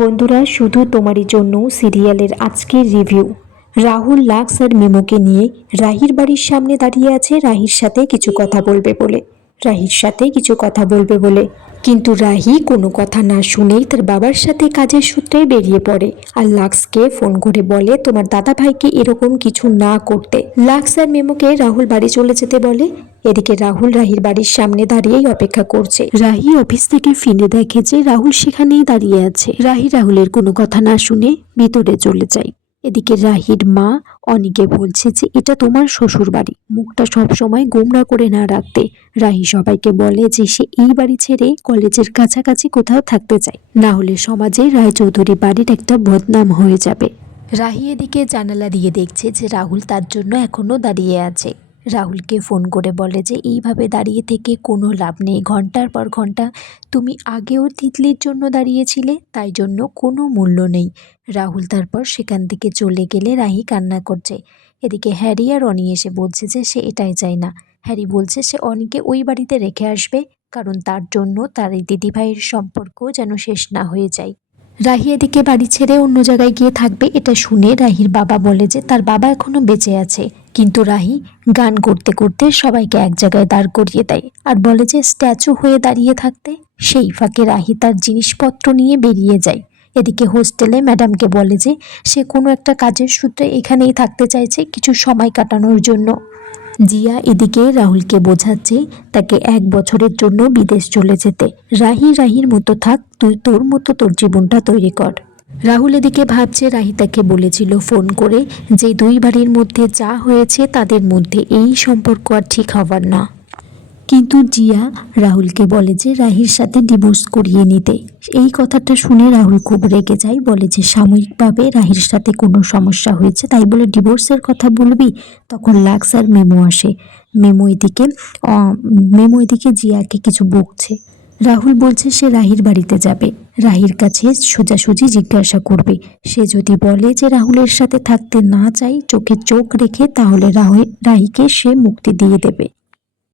বন্ধুরা, শুধু তোমারই জন্য সিরিয়ালের আজকের রিভিউ। রাহুল লাক্স আর মিমোকে নিয়ে রাহির বাড়ির সামনে দাঁড়িয়ে আছে রাহির সাথে কিছু কথা বলবে বলে। কিন্তু রাহি কোনো কথা না শুনেই তার বাবার সাথে কাজের সূত্রে বেরিয়ে পড়ে আর লাক্সকে ফোন করে বলে তোমার দাদা ভাইকে এরকম কিছু না করতে। লাক্স আর মিমোকে রাহুল বাড়ি চলে যেতে বলে। এদিকে রাহুল রাহির বাড়ির সামনে দাঁড়িয়েই অপেক্ষা করছে। রাহি অফিস থেকে ফিরে দেখে যে রাহুল সেখানেই দাঁড়িয়ে আছে। রাহি রাহুলের কোনো কথা না শুনে ভিতরে চলে যায়। এদিকে রাহির মা অনিকে বলছে যে এটা তোমার শ্বশুর বাড়ি, মুখটা সবসময় গোমরা করে না রাখতে। রাহি সবাইকে বলে যে সে এই বাড়ি ছেড়ে কলেজের কাছাকাছি কোথাও থাকতে চায়, না হলে সমাজে রায়চৌধুরী বাড়ির একটা বদনাম হয়ে যাবে। রাহি এদিকে জানালা দিয়ে দেখছে যে রাহুল তার জন্য এখনো দাঁড়িয়ে আছে। রাহুলকে ফোন করে বলে যে এইভাবে দাঁড়িয়ে থেকে কোনো লাভ নেই, ঘন্টার পর ঘন্টা তুমি আগেও তিতলির জন্য দাঁড়িয়েছিলে, তাই জন্য কোনো মূল্য নেই। রাহুল তারপর সেখান থেকে চলে গেলে রাহি কান্না করছে। এদিকে হ্যারি আর অনি এসে বলছে যে সে এটাই চায় না। হ্যারি বলছে সে অনিকে ওই বাড়িতে রেখে আসবে, কারণ তার জন্য তার এই দিদিভাইয়ের সম্পর্ক যেন শেষ না হয়ে যায়। রাহি এদিকে বাড়ি ছেড়ে অন্য জায়গায় গিয়ে থাকবে, এটা শুনে রাহির বাবা বলে যে তার বাবা এখনো বেঁচে আছে। কিন্তু রাহি গান করতে করতে সবাইকে এক জায়গায় দাঁড় করিয়ে দেয় আর বলে যে স্ট্যাচু হয়ে দাঁড়িয়ে থাকতে। সেই ফাঁকে রাহি তার জিনিসপত্র নিয়ে বেরিয়ে যায়। এদিকে হোস্টেলে ম্যাডামকে বলে যে সে কোনো একটা কাজের সূত্রে এখানেই থাকতে চাইছে কিছু সময় কাটানোর জন্য। জিয়া এদিকে রাহুলকে বোঝাচ্ছে তাকে 1 বছরের জন্য বিদেশ চলে যেতে। রাহির মতো থাক, তুই তোর মতো তোর জীবনটা তৈরি কর। রাহুল এদিকে ভাবছে রাহি তাকে বলেছিল ফোন করে যে দুই বাড়ির মধ্যে যা হয়েছে তাদের মধ্যে এই সম্পর্ক আর ঠিক হবার না। কিন্তু জিয়া রাহুলকে বলে যে রাহির সাথে ডিভোর্স করিয়ে নিতে। এই কথাটা শুনে রাহুল খুব রেগে যায়, বলে যে সাময়িকভাবে রাহির সাথে কোনো সমস্যা হয়েছে তাই বলে ডিভোর্সের কথা বলবি। তখন লাক্স আর মেমো আসে। মেমো এদিকে জিয়াকে কিছু বকছে। রাহুল বলছে সে রাহির বাড়িতে যাবে, রাহির কাছে সোজাসুজি জিজ্ঞাসা করবে। সে যদি বলে যে রাহুলের সাথে থাকতে না চাই চোখে চোখ রেখে, তাহলে রাহিকে সে মুক্তি দিয়ে দেবে।